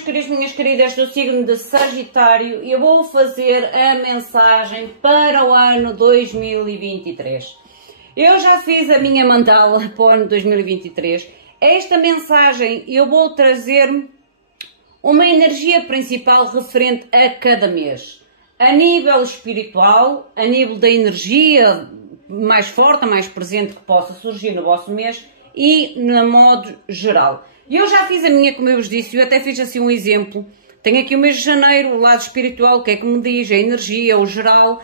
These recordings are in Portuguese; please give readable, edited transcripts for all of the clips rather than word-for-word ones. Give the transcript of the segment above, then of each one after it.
meus queridos, minhas queridas do signo de Sagitário, eu vou fazer a mensagem para o ano 2023. Eu já fiz a minha mandala para o ano 2023. Esta mensagem eu vou trazer uma energia principal referente a cada mês. A nível espiritual, a nível da energia mais forte, mais presente que possa surgir no vosso mês e no modo geral. Eu já fiz a minha, como eu vos disse, eu até fiz assim um exemplo. Tenho aqui o mês de janeiro, o lado espiritual, o que é que me diz, a energia, o geral,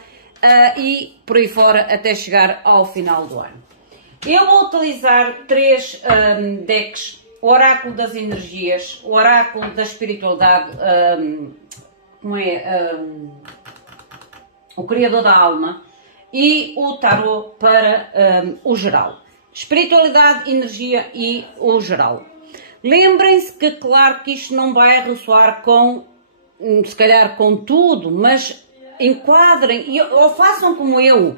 e por aí fora até chegar ao final do ano. Eu vou utilizar três decks: o oráculo das energias, o oráculo da espiritualidade, o criador da alma, e o tarot para o geral. Espiritualidade, energia e o geral. Lembrem-se que, claro, que isto não vai ressoar com, se calhar, com tudo, mas enquadrem, ou façam como eu,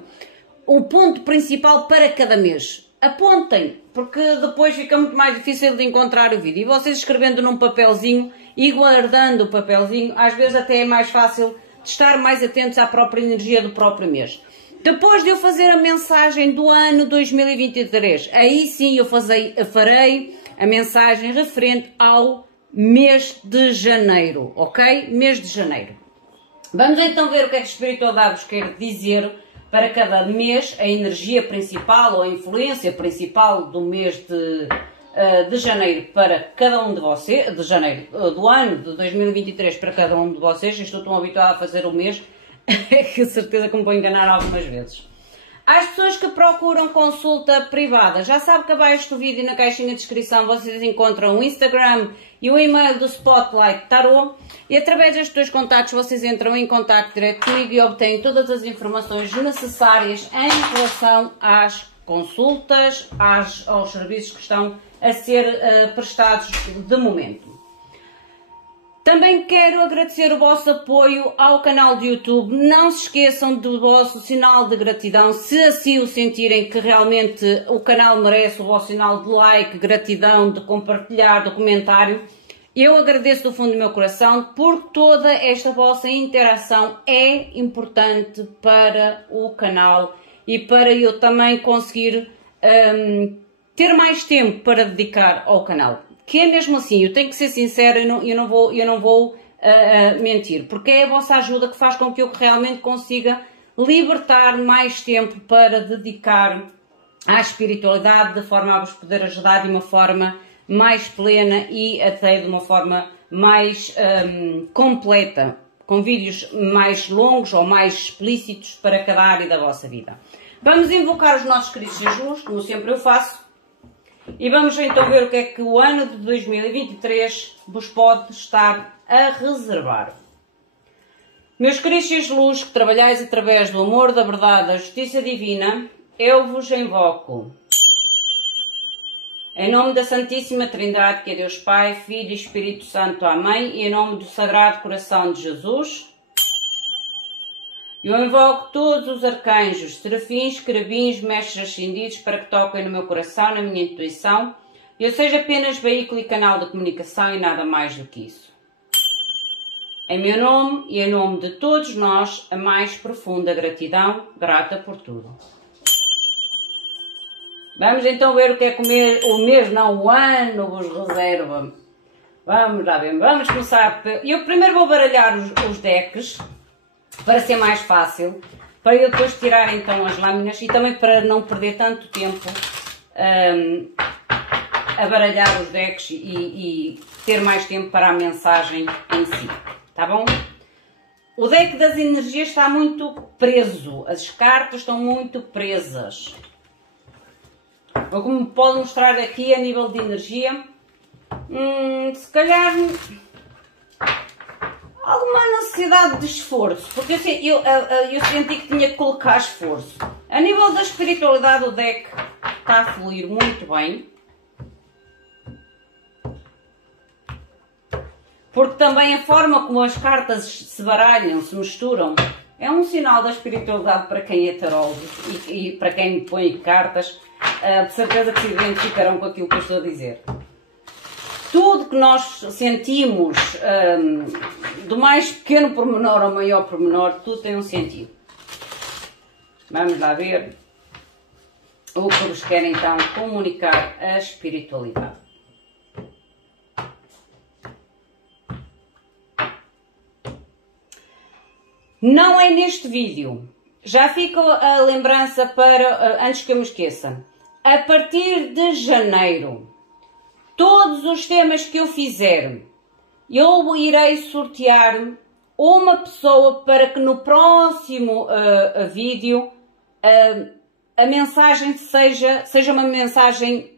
o ponto principal para cada mês. Apontem, porque depois fica muito mais difícil de encontrar o vídeo. E vocês escrevendo num papelzinho e guardando o papelzinho, às vezes até é mais fácil de estar mais atentos à própria energia do próprio mês. Depois de eu fazer a mensagem do ano 2023, aí sim eu farei a mensagem referente ao mês de janeiro, ok? Mês de janeiro. Vamos então ver o que é que a espiritualidade vos quer dizer para cada mês, a energia principal ou a influência principal do mês de janeiro para cada um de vocês, de janeiro do ano de 2023 para cada um de vocês. Estou tão habituada a fazer o mês que certeza que me vou enganar algumas vezes. Às pessoas que procuram consulta privada, já sabem que abaixo do vídeo na caixinha de descrição vocês encontram o Instagram e o e-mail do Spotlight Tarot, e através destes dois contactos vocês entram em contacto direto comigo e obtêm todas as informações necessárias em relação às consultas, aos serviços que estão a ser prestados de momento. Também quero agradecer o vosso apoio ao canal de YouTube. Não se esqueçam do vosso sinal de gratidão, se assim o sentirem que realmente o canal merece o vosso sinal de like, gratidão, de compartilhar, do comentário. Eu agradeço do fundo do meu coração, porque toda esta vossa interação é importante para o canal e para eu também conseguir ter mais tempo para dedicar ao canal. Que é mesmo assim, eu tenho que ser sincera, eu não vou mentir, porque é a vossa ajuda que faz com que eu realmente consiga libertar mais tempo para dedicar à espiritualidade, de forma a vos poder ajudar de uma forma mais plena e até de uma forma mais completa, com vídeos mais longos ou mais explícitos para cada área da vossa vida. Vamos invocar os nossos queridos Jesus, como sempre eu faço. E vamos então ver o que é que o ano de 2023 vos pode estar a reservar. Meus queridos de luz, que trabalhais através do amor, da verdade, da justiça divina, eu vos invoco. Em nome da Santíssima Trindade, que é Deus Pai, Filho e Espírito Santo, amém, e em nome do Sagrado Coração de Jesus, eu invoco todos os arcanjos, serafins, querubins, mestres ascendidos para que toquem no meu coração, na minha intuição, e eu seja apenas veículo e canal de comunicação e nada mais do que isso. Em meu nome e em nome de todos nós, a mais profunda gratidão, grata por tudo. Vamos então ver o que é que o ano vos reserva. Vamos lá ver, vamos começar. Eu primeiro vou baralhar os decks, para ser mais fácil, para eu depois tirar então as lâminas e também para não perder tanto tempo a baralhar os decks e ter mais tempo para a mensagem em si, tá bom? O deck das energias está muito preso, as cartas estão muito presas. Como pode mostrar aqui a nível de energia, se calhar alguma necessidade de esforço, porque eu senti que tinha que colocar esforço. A nível da espiritualidade o deck está a fluir muito bem. Porque também a forma como as cartas se baralham, se misturam, é um sinal da espiritualidade para quem é tarólogo e para quem põe cartas. De certeza que se identificarão com aquilo que eu estou a dizer. tudo que nós sentimos, do mais pequeno pormenor ao maior pormenor, tudo tem um sentido. Vamos lá ver o que vos quer então comunicar a espiritualidade. Não é neste vídeo. Já fica a lembrança para, antes que eu me esqueça, a partir de janeiro, todos os temas que eu fizer, eu irei sortear uma pessoa para que no próximo vídeo a mensagem seja uma mensagem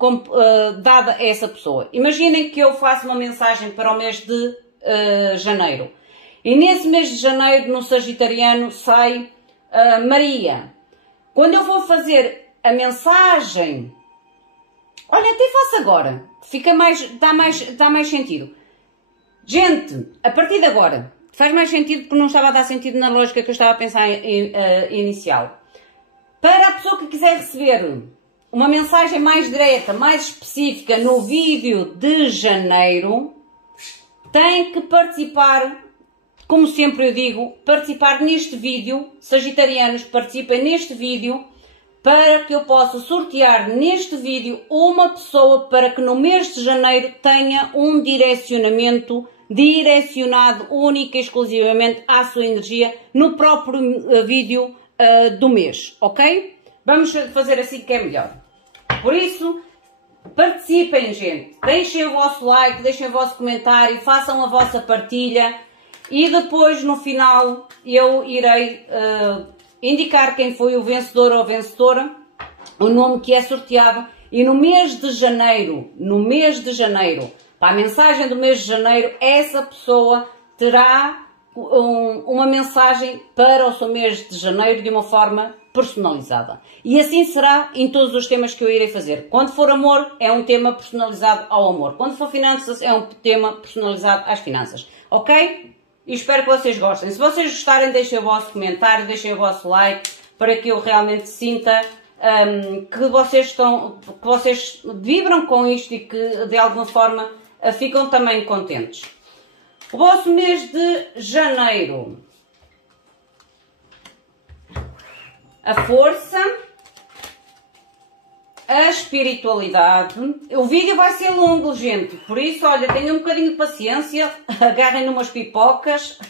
dada a essa pessoa. Imaginem que eu faço uma mensagem para o mês de janeiro. E nesse mês de janeiro, no Sagitariano, sai Maria. Quando eu vou fazer a mensagem, olha, até faço agora, dá mais sentido. Gente, a partir de agora, faz mais sentido porque não estava a dar sentido na lógica que eu estava a pensar inicial. Para a pessoa que quiser receber uma mensagem mais direta, mais específica no vídeo de janeiro, tem que participar. Como sempre eu digo, participar neste vídeo, sagitarianos, participem neste vídeo, para que eu possa sortear neste vídeo uma pessoa para que no mês de janeiro tenha um direcionamento direcionado única e exclusivamente à sua energia no próprio vídeo do mês, ok? Vamos fazer assim que é melhor. Por isso, participem, gente, deixem o vosso like, deixem o vosso comentário, façam a vossa partilha. E depois, no final, eu irei indicar quem foi o vencedor ou vencedora, o nome que é sorteado. E no mês de janeiro, para a mensagem do mês de janeiro, essa pessoa terá uma mensagem para o seu mês de janeiro de uma forma personalizada. E assim será em todos os temas que eu irei fazer. Quando for amor, é um tema personalizado ao amor. Quando for finanças, é um tema personalizado às finanças. Ok? E espero que vocês gostem. Se vocês gostarem, deixem o vosso comentário, deixem o vosso like, para que eu realmente sinta que vocês vibram com isto e que de alguma forma ficam também contentes. O vosso mês de janeiro. A força, a espiritualidade. O vídeo vai ser longo, gente, por isso, olha, tenham um bocadinho de paciência, agarrem numas pipocas,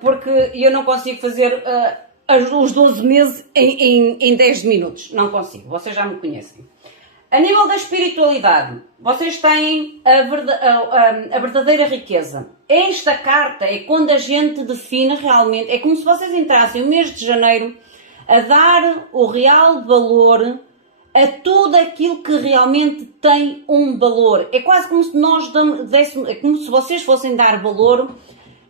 porque eu não consigo fazer os 12 meses em 10 minutos, não consigo, vocês já me conhecem. A nível da espiritualidade, vocês têm a verdadeira riqueza. Esta carta é quando a gente define realmente, é como se vocês entrassem no mês de janeiro a dar o real valor a tudo aquilo que realmente tem um valor. É quase como se nós é como se vocês fossem dar valor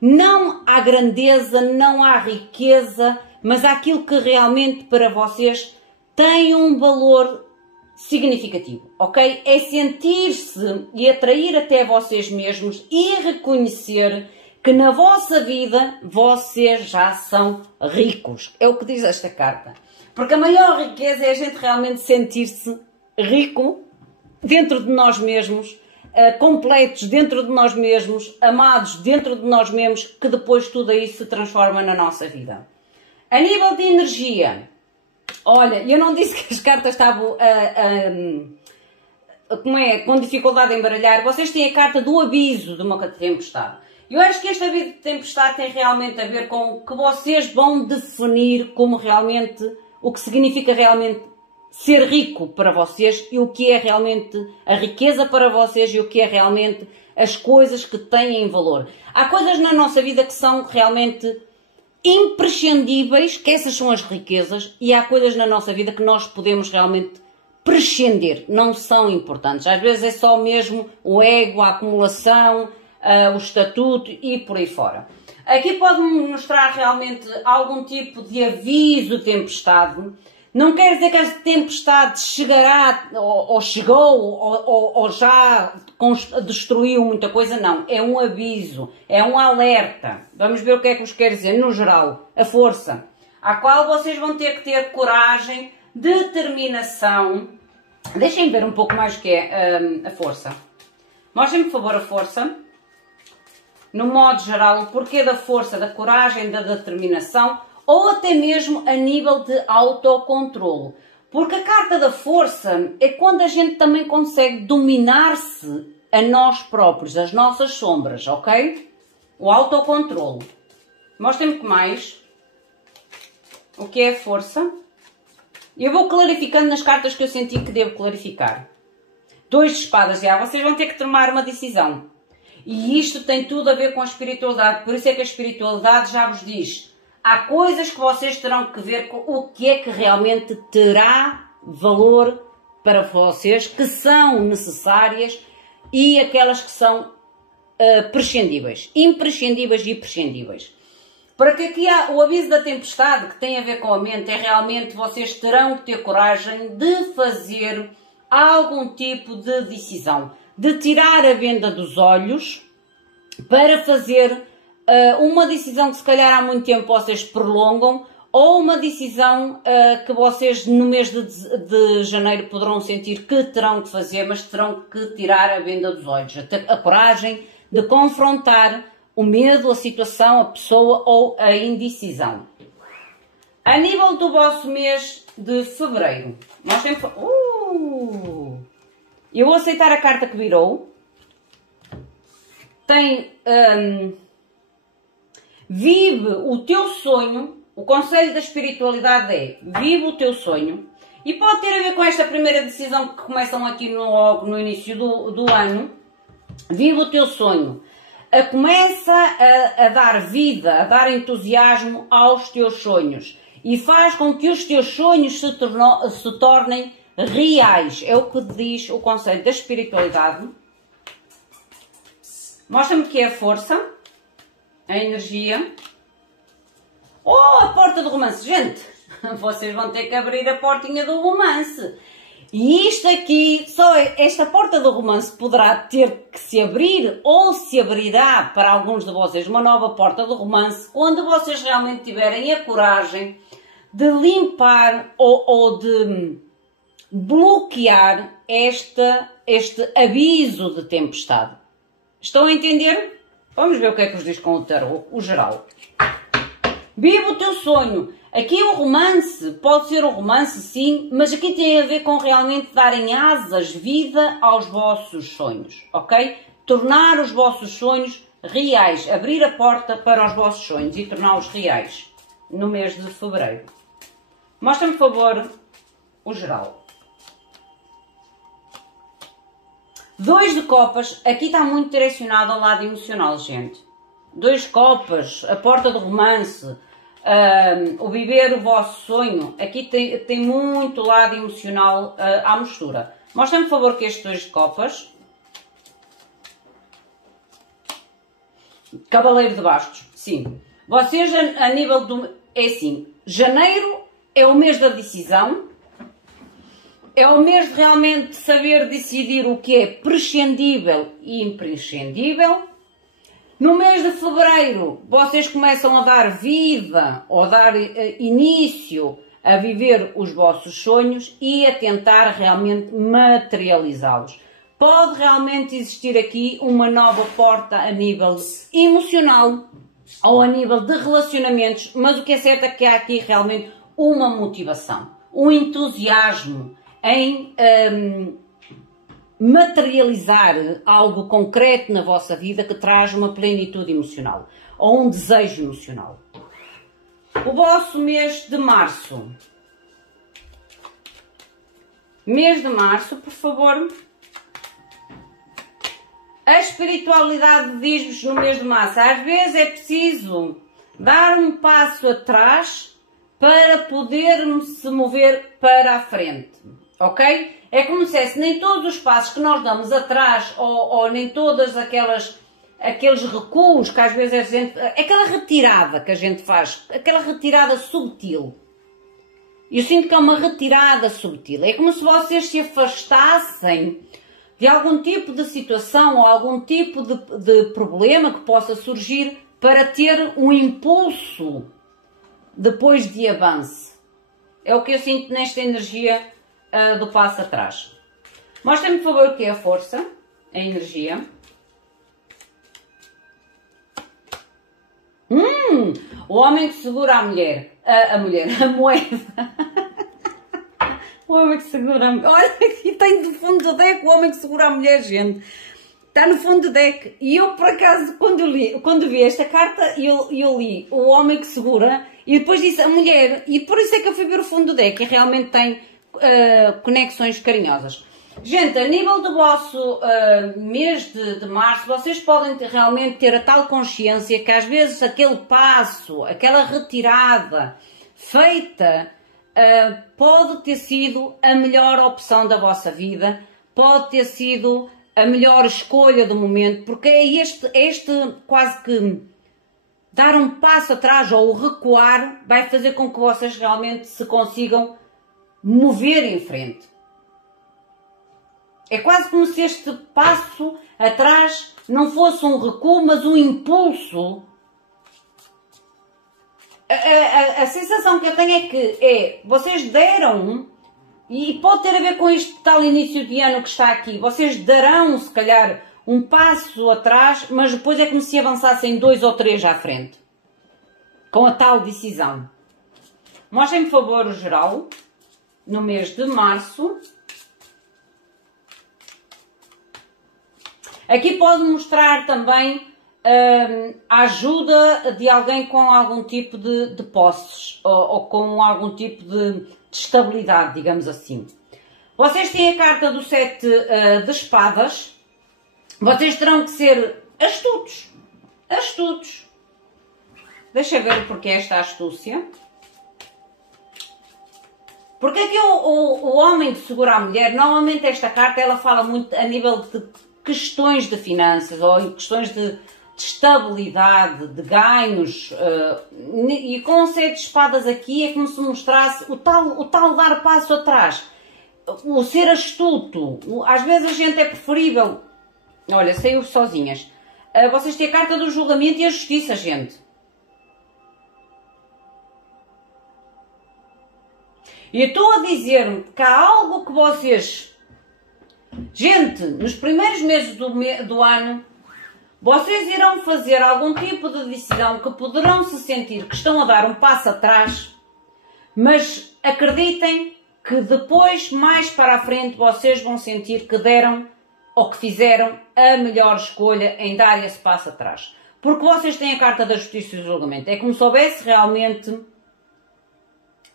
não à grandeza, não à riqueza, mas àquilo que realmente para vocês tem um valor significativo, ok? É sentir-se e atrair até vocês mesmos e reconhecer que na vossa vida vocês já são ricos. É o que diz esta carta. Porque a maior riqueza é a gente realmente sentir-se rico dentro de nós mesmos, completos dentro de nós mesmos, amados dentro de nós mesmos, que depois tudo isso se transforma na nossa vida. A nível de energia, olha, eu não disse que as cartas estavam com dificuldade em baralhar. Vocês têm a carta do aviso de uma tempestade. Eu acho que este aviso de tempestade tem realmente a ver com o que vocês vão definir como realmente, o que significa realmente ser rico para vocês e o que é realmente a riqueza para vocês e o que é realmente as coisas que têm valor. Há coisas na nossa vida que são realmente imprescindíveis, que essas são as riquezas, e há coisas na nossa vida que nós podemos realmente prescindir, não são importantes. Às vezes é só mesmo o ego, a acumulação, o estatuto e por aí fora. Aqui pode-me mostrar realmente algum tipo de aviso de tempestade. Não quer dizer que a tempestade chegará, ou chegou, ou já destruiu muita coisa, não. É um aviso, é um alerta. Vamos ver o que é que vos quer dizer, no geral. A força, à qual vocês vão ter que ter coragem, determinação. Deixem ver um pouco mais o que é a força. Mostrem-me, por favor, a força. No modo geral, o porquê da força, da coragem, da determinação, ou até mesmo a nível de autocontrolo. Porque a carta da força é quando a gente também consegue dominar-se a nós próprios, as nossas sombras, ok? O autocontrolo. Mostrem-me que mais. O que é a força? Eu vou clarificando nas cartas que eu senti que devo clarificar. 2 de espadas, já. Vocês vão ter que tomar uma decisão. E isto tem tudo a ver com a espiritualidade. Por isso é que a espiritualidade já vos diz. Há coisas que vocês terão que ver com o que é que realmente terá valor para vocês, que são necessárias e aquelas que são prescindíveis. Imprescindíveis e prescindíveis. Para que aqui há o aviso da tempestade, que tem a ver com a mente, é realmente vocês terão que ter coragem de fazer algum tipo de decisão. De tirar a venda dos olhos para fazer uma decisão que se calhar há muito tempo vocês prolongam, ou uma decisão que vocês no mês de janeiro poderão sentir que terão que fazer, mas terão que tirar a venda dos olhos. A coragem de confrontar o medo, a situação, a pessoa ou a indecisão. A nível do vosso mês de fevereiro, nós temos... Eu vou aceitar a carta que virou. Tem... vive o teu sonho. O conselho da espiritualidade é: vive o teu sonho. E pode ter a ver com esta primeira decisão que começam aqui logo no início do ano. Vive o teu sonho. Começa a dar vida, a dar entusiasmo aos teus sonhos. E faz com que os teus sonhos se tornem reais. É o que diz o conselho da espiritualidade. Mostra-me que é a força, a energia. Oh, a porta do romance. Gente, vocês vão ter que abrir a portinha do romance. E isto aqui, só esta porta do romance poderá ter que se abrir ou se abrirá para alguns de vocês uma nova porta do romance quando vocês realmente tiverem a coragem de limpar ou de bloquear este aviso de tempestade. Estão a entender? Vamos ver o que é que vos diz com o tarot, o geral. Viva o teu sonho. Aqui o romance, pode ser um romance sim, mas aqui tem a ver com realmente darem asas, vida aos vossos sonhos, ok? Tornar os vossos sonhos reais, abrir a porta para os vossos sonhos e torná-los reais no mês de fevereiro. Mostra-me, por favor, o geral. 2 de copas, aqui está muito direcionado ao lado emocional, gente. 2 de copas, a porta do romance, o viver o vosso sonho, aqui tem muito lado emocional à mistura. Mostra-me, por favor, que estes 2 de copas. Cavaleiro de bastos, sim. Vocês a nível do... É assim, janeiro é o mês da decisão. É o mês de realmente saber decidir o que é prescindível e imprescindível. No mês de fevereiro, vocês começam a dar vida, ou a dar início a viver os vossos sonhos e a tentar realmente materializá-los. Pode realmente existir aqui uma nova porta a nível emocional ou a nível de relacionamentos, mas o que é certo é que há aqui realmente uma motivação, um entusiasmo em materializar algo concreto na vossa vida que traz uma plenitude emocional ou um desejo emocional. O vosso mês de março. Mês de março, por favor. A espiritualidade diz-vos no mês de março, às vezes é preciso dar um passo atrás para poder se mover para a frente, ok? É como se dissesse, nem todos os passos que nós damos atrás, ou nem todas aqueles recuos que às vezes a gente... Aquela retirada que a gente faz, aquela retirada subtil. Eu sinto que é uma retirada subtil. É como se vocês se afastassem de algum tipo de situação ou algum tipo de problema que possa surgir para ter um impulso depois de avanço. É o que eu sinto nesta energia do passo atrás. Mostra-me, por favor, o que é a força. a energia. O homem que segura a mulher, a moeda. O homem que segura a mulher. Olha, aqui tem do fundo do deck o homem que segura a mulher, gente. Está no fundo do deck. E eu, por acaso, quando vi esta carta, eu li o homem que segura e depois disse a mulher. E por isso é que eu fui ver o fundo do deck e realmente tem conexões carinhosas. Gente, a nível do vosso mês de março, vocês podem realmente ter a tal consciência que às vezes aquele passo, aquela retirada feita pode ter sido a melhor opção da vossa vida, pode ter sido a melhor escolha do momento, porque é este quase que dar um passo atrás ou recuar vai fazer com que vocês realmente se consigam mover em frente. É quase como se este passo atrás não fosse um recuo, mas um impulso. A sensação que eu tenho é que vocês deram, e pode ter a ver com este tal início de ano que está aqui, vocês darão se calhar um passo atrás, mas depois é como se avançassem 2 ou 3 à frente. Com a tal decisão. Mostrem, por favor, o geral, no mês de março. Aqui pode mostrar também a ajuda de alguém com algum tipo de posses ou com algum tipo de estabilidade, digamos assim. Vocês têm a carta do 7 de espadas. Vocês terão que ser astutos. Astutos. Deixa eu ver porque esta astúcia. Porque aqui o homem que segura a mulher, normalmente esta carta ela fala muito a nível de questões de finanças ou em questões de estabilidade, de ganhos, e com o 7 de espadas aqui é como se mostrasse o tal dar passo atrás, o ser astuto. Às vezes a gente é preferível, olha, saiu sozinhas, vocês têm a carta do julgamento e a justiça, gente. E eu estou a dizer que há algo que vocês... Gente, nos primeiros meses do ano, vocês irão fazer algum tipo de decisão que poderão se sentir que estão a dar um passo atrás, mas acreditem que depois, mais para a frente, vocês vão sentir que deram ou que fizeram a melhor escolha em dar esse passo atrás. Porque vocês têm a carta da justiça e do julgamento. É como se houvesse realmente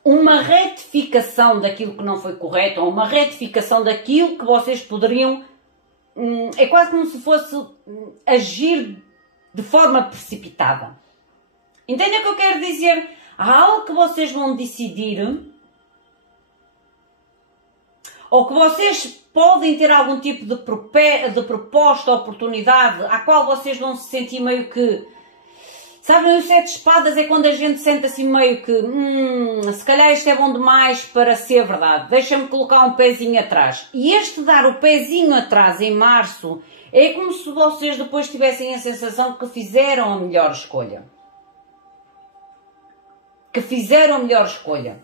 uma retificação daquilo que não foi correto, ou uma retificação daquilo que vocês poderiam... É quase como se fosse agir de forma precipitada. Entendem o que eu quero dizer? Há algo que vocês vão decidir, ou que vocês podem ter algum tipo de proposta, oportunidade, à qual vocês vão se sentir meio que... Sabem, o 7 de espadas é quando a gente sente assim meio que se calhar isto é bom demais para ser verdade, deixa-me colocar um pezinho atrás. E este dar o pezinho atrás em março é como se vocês depois tivessem a sensação que fizeram a melhor escolha. Que fizeram a melhor escolha.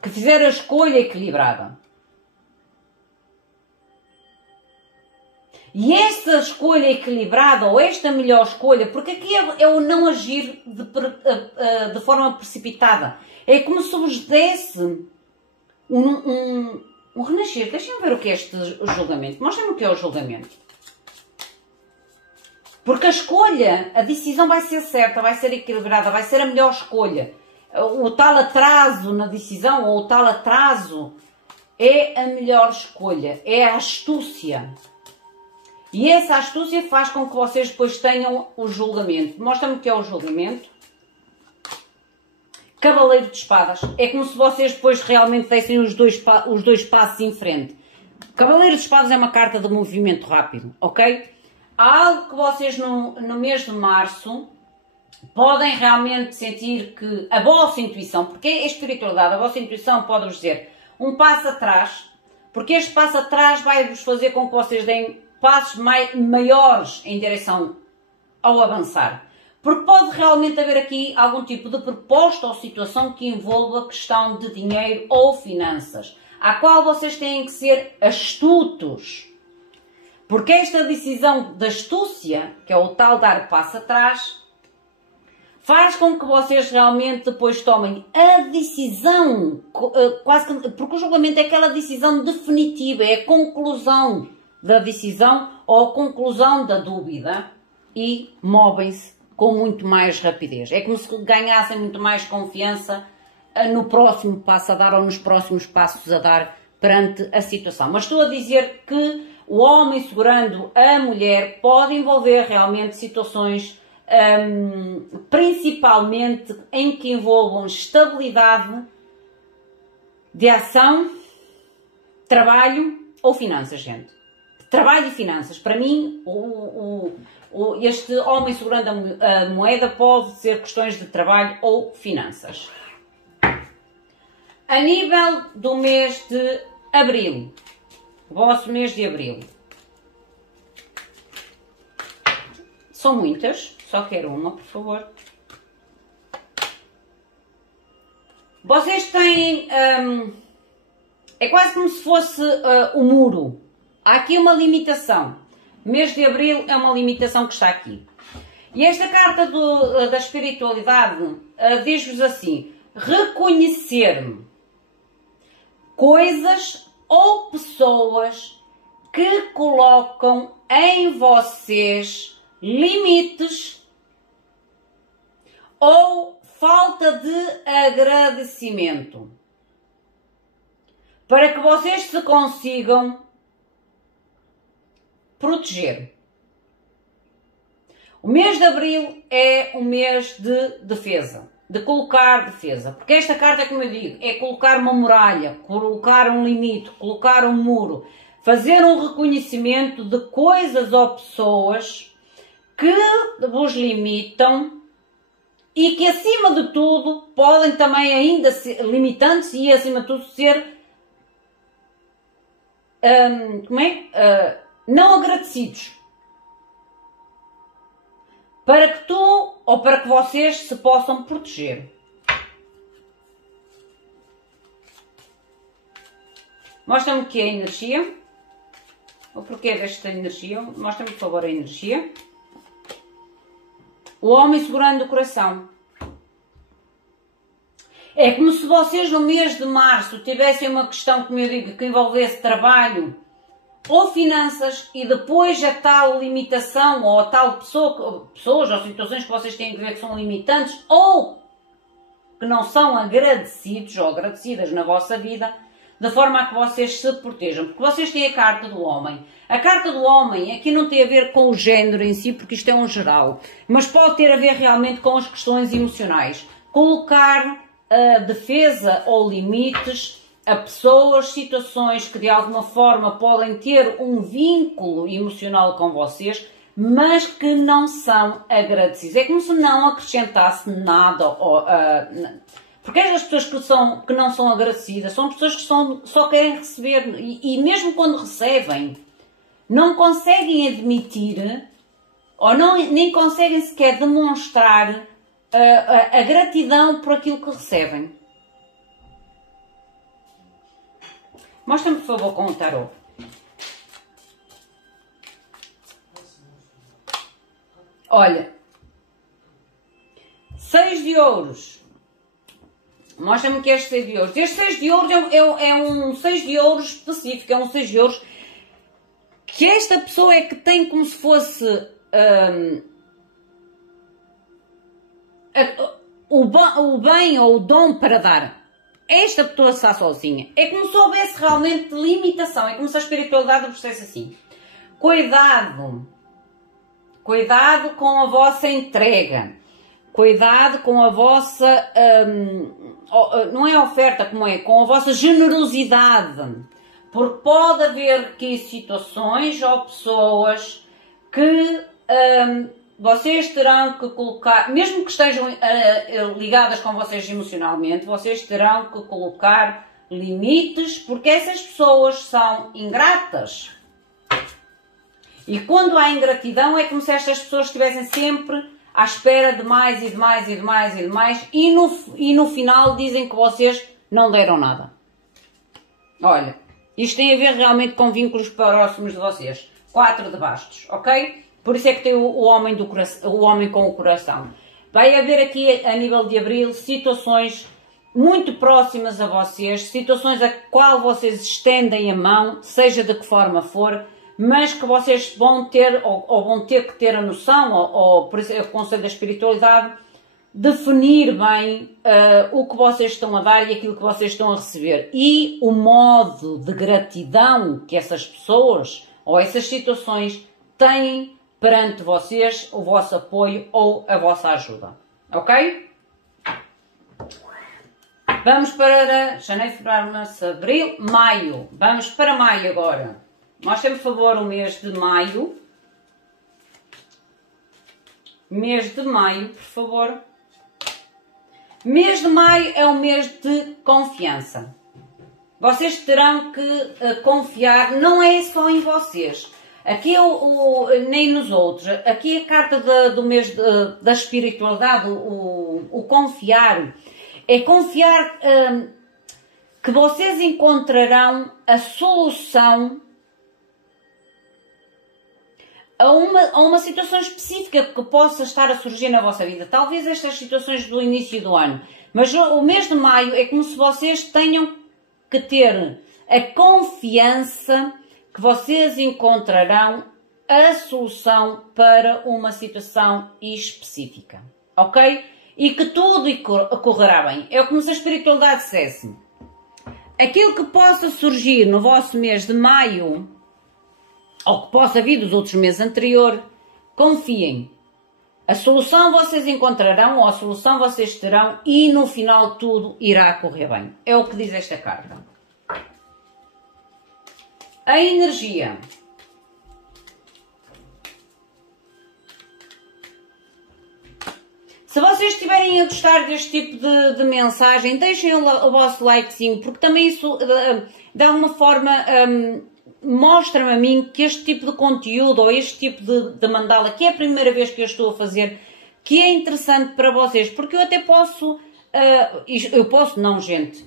Que fizeram a escolha equilibrada. E esta escolha equilibrada, ou esta melhor escolha, porque aqui é o não agir de forma precipitada. É como se vos desse um renascer. Deixem-me ver o que é este julgamento. Mostrem-me o que é o julgamento. Porque a escolha, a decisão vai ser certa, vai ser equilibrada, vai ser a melhor escolha. O tal atraso na decisão, ou o tal atraso, é a melhor escolha. É a astúcia. E essa astúcia faz com que vocês depois tenham o julgamento. Mostra-me o que é o julgamento. Cavaleiro de espadas. É como se vocês depois realmente dessem os dois passos em frente. Cavaleiro de espadas é uma carta de movimento rápido, ok? Há algo que vocês no mês de março podem realmente sentir que a vossa intuição, porque é a espiritualidade, a vossa intuição pode-vos dizer um passo atrás, porque este passo atrás vai-vos fazer com que vocês deem passos maiores em direção ao avançar. Porque pode realmente haver aqui algum tipo de proposta ou situação que envolva a questão de dinheiro ou finanças, à qual vocês têm que ser astutos. Porque esta decisão da astúcia, que é o tal dar passo atrás, faz com que vocês realmente depois tomem a decisão, quase que, porque o julgamento é aquela decisão definitiva, é a conclusão da decisão ou a conclusão da dúvida e movem-se com muito mais rapidez. É como se ganhassem muito mais confiança no próximo passo a dar ou nos próximos passos a dar perante a situação. Mas estou a dizer que o homem segurando a mulher pode envolver realmente situações principalmente em que envolvam estabilidade de ação, trabalho ou finanças, gente. Trabalho e finanças. Para mim, este homem segurando a moeda pode ser questões de trabalho ou finanças. A nível do mês de abril, o vosso mês de abril, são muitas. Só quero uma, por favor. Vocês têm... é quase como se fosse o muro. Há aqui uma limitação. Mês de abril é uma limitação que está aqui. E esta carta da espiritualidade diz-vos assim: reconhecer-me coisas ou pessoas que colocam em vocês limites ou falta de agradecimento, para que vocês se consigam proteger. O mês de abril é um mês de defesa, de colocar defesa, porque esta carta, como eu digo, é colocar uma muralha, colocar um limite, colocar um muro, fazer um reconhecimento de coisas ou pessoas que vos limitam e que, acima de tudo, podem também ainda ser limitantes e, acima de tudo, ser não agradecidos. Para que tu, ou para que vocês se possam proteger. Mostra-me que é a energia. O porquê desta energia. Mostra-me, por favor, a energia. O homem segurando o coração. É como se vocês no mês de março tivessem uma questão, como eu digo, que envolvesse trabalho ou finanças e depois a tal limitação ou a tal pessoas ou situações que vocês têm que ver que são limitantes ou que não são agradecidos ou agradecidas na vossa vida, de forma a que vocês se protejam. Porque vocês têm a carta do homem. A carta do homem aqui não tem a ver com o género em si, porque isto é um geral, mas pode ter a ver realmente com as questões emocionais. Colocar defesa ou limites a pessoas, situações que de alguma forma podem ter um vínculo emocional com vocês, mas que não são agradecidos. É como se não acrescentasse nada. Porque as pessoas que não são agradecidas são pessoas que só querem receber e mesmo quando recebem não conseguem admitir ou nem conseguem sequer demonstrar a gratidão por aquilo que recebem. Mostra-me, por favor, com o tarot. Olha. 6 de ouros. Mostra-me que é este 6 de ouros. Este 6 de ouros é um 6 de ouros específico. É um 6 de ouros que esta pessoa é que tem como se fosse o bem ou o dom para dar. Esta pessoa está sozinha. É como se houvesse realmente limitação. É como se a espiritualidade o processe assim. Cuidado. Cuidado com a vossa entrega. Cuidado com a vossa... não é oferta, como é? Com a vossa generosidade. Porque pode haver aqui situações ou pessoas que... vocês terão que colocar, mesmo que estejam ligadas com vocês emocionalmente, vocês terão que colocar limites, porque essas pessoas são ingratas. E quando há ingratidão é como se estas pessoas estivessem sempre à espera de mais e de mais e de mais e de mais e no final dizem que vocês não deram nada. Olha, isto tem a ver realmente com vínculos próximos de vocês. 4 de bastos, ok? Por isso é que tem o homem, o homem com o coração. Vai haver aqui, a nível de abril, situações muito próximas a vocês, situações a qual vocês estendem a mão, seja de que forma for, mas que vocês vão ter, ou vão ter que ter a noção, ou por isso é o conselho da espiritualidade, definir bem o que vocês estão a dar e aquilo que vocês estão a receber. E o modo de gratidão que essas pessoas, ou essas situações, têm perante vocês, o vosso apoio ou a vossa ajuda. Ok? Vamos para janeiro, fevereiro, março, abril, maio. Vamos para maio agora. Mostrem-me, por favor, o mês de maio. Mês de maio, por favor. Mês de maio é um mês de confiança. Vocês terão que confiar, não é só em vocês. Aqui nem nos outros. Aqui a carta do mês da espiritualidade, o confiar. É confiar que vocês encontrarão a solução a uma situação específica que possa estar a surgir na vossa vida. Talvez estas situações do início do ano. Mas o mês de maio é como se vocês tenham que ter a confiança que vocês encontrarão a solução para uma situação específica. Ok? E que tudo correrá bem. É como se a espiritualidade dissesse: aquilo que possa surgir no vosso mês de maio, ou que possa vir dos outros meses anteriores, confiem. A solução vocês encontrarão, ou a solução vocês terão, e no final tudo irá correr bem. É o que diz esta carta. A energia. Se vocês estiverem a gostar deste tipo de mensagem, deixem o vosso likezinho, porque também isso dá uma forma, mostra-me a mim que este tipo de conteúdo, ou este tipo de mandala, que é a primeira vez que eu estou a fazer, que é interessante para vocês, porque eu até posso, eu posso não, gente,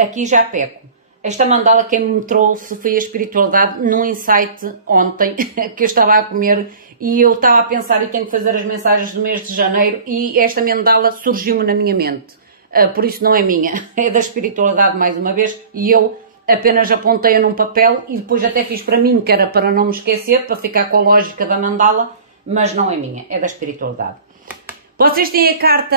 aqui já peco. Esta mandala quem me trouxe foi a espiritualidade num insight ontem, que eu estava a comer e eu estava a pensar, eu tenho que fazer as mensagens do mês de janeiro e esta mandala surgiu-me na minha mente. Por isso não é minha, é da espiritualidade mais uma vez e eu apenas apontei-a num papel e depois até fiz para mim, que era para não me esquecer, para ficar com a lógica da mandala, mas não é minha, é da espiritualidade. Vocês têm a carta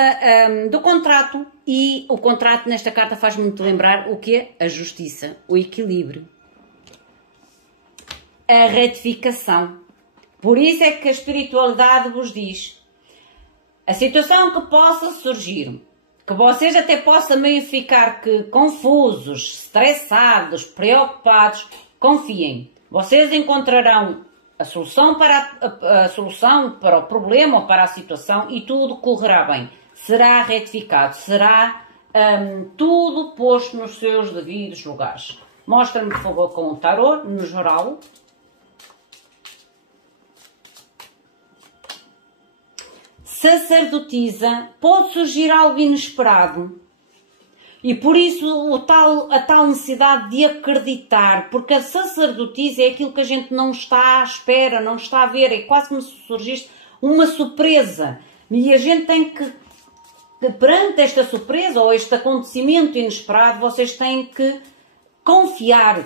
do contrato e o contrato nesta carta faz muito lembrar o quê? A justiça, o equilíbrio, a retificação. Por isso é que a espiritualidade vos diz a situação que possa surgir, que vocês até possam meio ficar confusos, estressados, preocupados, confiem. Vocês encontrarão a solução para o problema ou para a situação e tudo correrá bem. Será retificado, será tudo posto nos seus devidos lugares. Mostra-me, por favor, com o tarô, no geral. Sacerdotisa, pode surgir algo inesperado. E por isso a tal necessidade de acreditar, porque a sacerdotisa é aquilo que a gente não está à espera, não está a ver, é quase como se surgisse uma surpresa. E a gente tem que, perante esta surpresa ou este acontecimento inesperado, vocês têm que confiar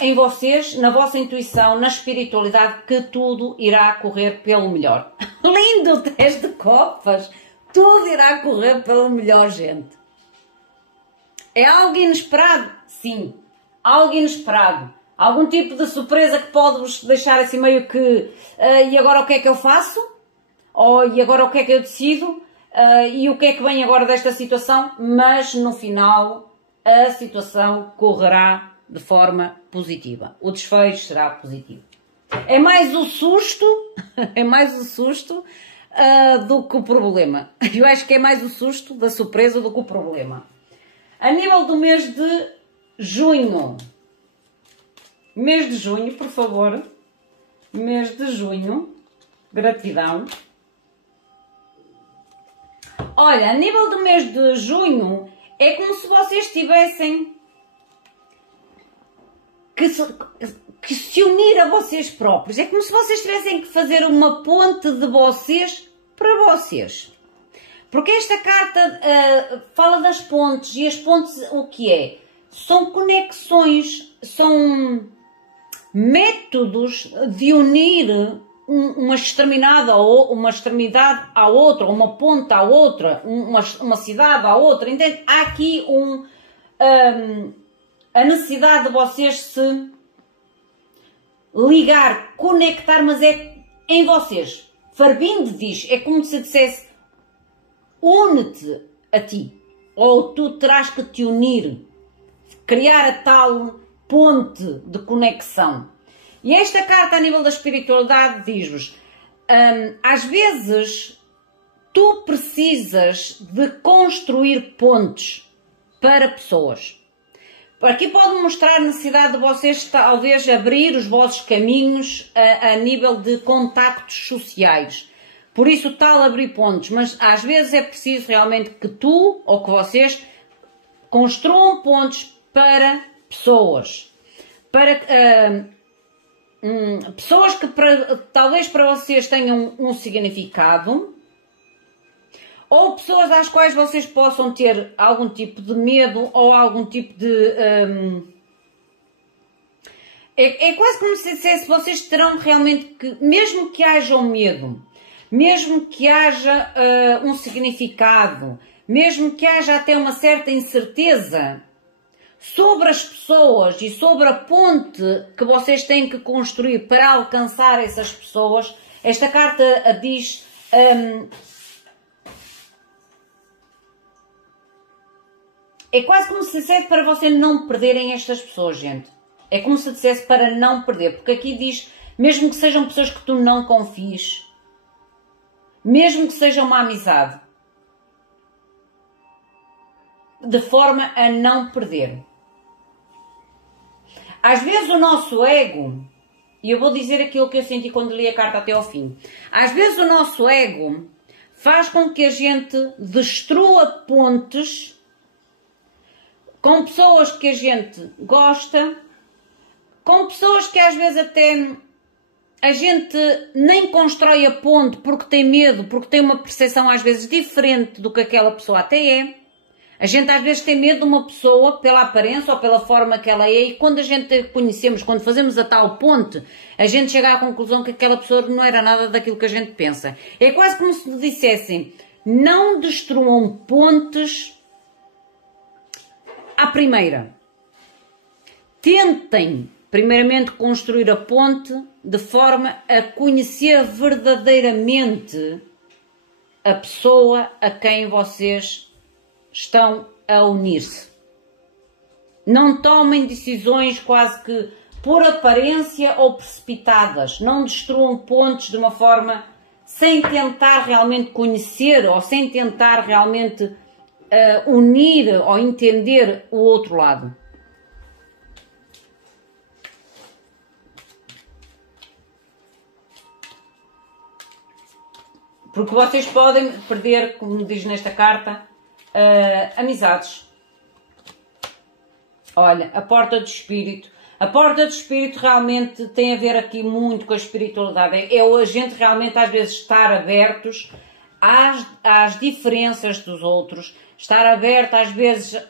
em vocês, na vossa intuição, na espiritualidade, que tudo irá correr pelo melhor. Lindo 10 de copas! Tudo irá correr pelo melhor, gente. É algo inesperado? Sim, algo inesperado. Algum tipo de surpresa que pode-vos deixar assim meio que e agora o que é que eu faço? Ou e agora o que é que eu decido? E o que é que vem agora desta situação? Mas no final a situação correrá de forma positiva. O desfecho será positivo. É mais o susto, do que o problema. Eu acho que é mais o susto da surpresa do que o problema. A nível do mês de junho. Mês de junho, por favor. Mês de junho. Gratidão. Olha, a nível do mês de junho, é como se vocês tivessem que que se unir a vocês próprios. É como se vocês tivessem que fazer uma ponte de vocês para vocês. Porque esta carta fala das pontes, e as pontes o que é? São conexões, são métodos de unir uma extremidade à outra, uma ponte à outra, uma cidade à outra. Entende? Há aqui a necessidade de vocês se ligar, conectar, mas é em vocês. Farbinde diz, é como se dissesse, une-te a ti, ou tu terás que te unir, criar a tal ponte de conexão. E esta carta a nível da espiritualidade diz-vos, às vezes tu precisas de construir pontes para pessoas. Aqui pode mostrar a necessidade de vocês talvez abrir os vossos caminhos a nível de contactos sociais. Por isso tal abrir pontos, mas às vezes é preciso realmente que tu ou que vocês construam pontos para pessoas. Para pessoas que talvez para vocês tenham um significado, ou pessoas às quais vocês possam ter algum tipo de medo ou algum tipo de... É quase como se dissesse, vocês terão realmente que, mesmo que haja um medo, mesmo que haja um significado, mesmo que haja até uma certa incerteza sobre as pessoas e sobre a ponte que vocês têm que construir para alcançar essas pessoas, esta carta diz... é quase como se dissesse para vocês não perderem estas pessoas, gente. É como se dissesse para não perder. Porque aqui diz, mesmo que sejam pessoas que tu não confies, mesmo que seja uma amizade, de forma a não perder. Às vezes o nosso ego, e eu vou dizer aquilo que eu senti quando li a carta até ao fim, às vezes o nosso ego faz com que a gente destrua pontes com pessoas que a gente gosta, com pessoas que às vezes até a gente nem constrói a ponte porque tem medo, porque tem uma percepção às vezes diferente do que aquela pessoa até é. A gente às vezes tem medo de uma pessoa pela aparência ou pela forma que ela é, e quando a gente conhecemos, quando fazemos a tal ponte, a gente chega à conclusão que aquela pessoa não era nada daquilo que a gente pensa. É quase como se dissessem, não destruam pontes à primeira. Tentem, primeiramente, construir a ponte de forma a conhecer verdadeiramente a pessoa a quem vocês estão a unir-se. Não tomem decisões quase que por aparência ou precipitadas. Não destruam pontes de uma forma sem tentar realmente conhecer ou sem tentar realmente unir ou entender o outro lado. Porque vocês podem perder, como diz nesta carta, amizades. Olha, a porta do espírito. A porta do espírito realmente tem a ver aqui muito com a espiritualidade. É a gente realmente às vezes estar abertos às diferenças dos outros, estar aberto às vezes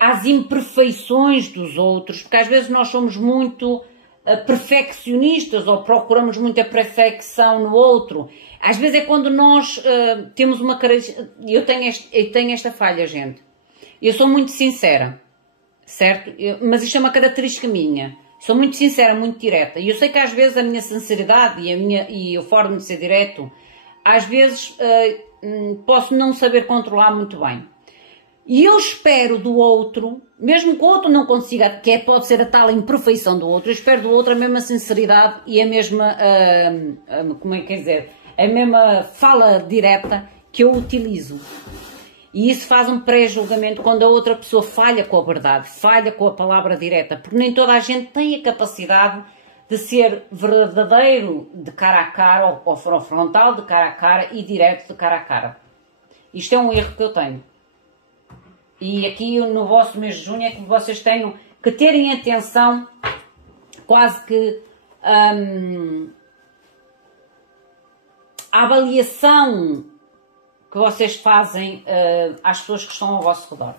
às imperfeições dos outros, porque às vezes nós somos muito perfeccionistas ou procuramos muita perfeição no outro. Às vezes é quando nós temos uma característica... Eu tenho esta falha, gente. Eu sou muito sincera, certo? Mas isto é uma característica minha. Sou muito sincera, muito direta. E eu sei que às vezes a minha sinceridade e a forma de ser direto, às vezes posso não saber controlar muito bem. E eu espero do outro, mesmo que o outro não consiga, pode ser a tal imperfeição do outro, eu espero do outro a mesma sinceridade e a mesma, como é que quer dizer, a mesma fala direta que eu utilizo. E isso faz um pré-julgamento quando a outra pessoa falha com a verdade, falha com a palavra direta, porque nem toda a gente tem a capacidade de ser verdadeiro de cara a cara, ou frontal de cara a cara e direto de cara a cara. Isto é um erro que eu tenho. E aqui no vosso mês de junho é que vocês tenham que terem atenção quase que a avaliação que vocês fazem às pessoas que estão ao vosso redor.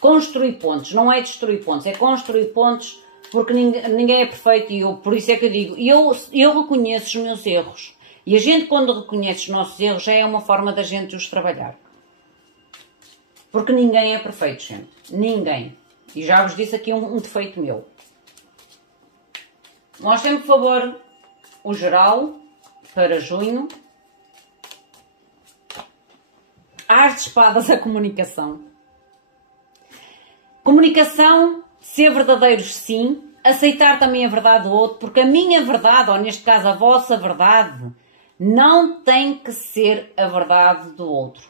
Construir pontos, não é destruir pontos, é construir pontos, porque ninguém é perfeito e por isso é que eu digo, eu reconheço os meus erros. E a gente, quando reconhece os nossos erros, já é uma forma da gente os trabalhar. Porque ninguém é perfeito, gente. Ninguém. E já vos disse aqui um defeito meu. Mostrem-me, por favor, o geral para junho. As de espadas, a comunicação. Comunicação, ser verdadeiros sim, aceitar também a verdade do outro, porque a minha verdade, ou neste caso a vossa verdade, não tem que ser a verdade do outro.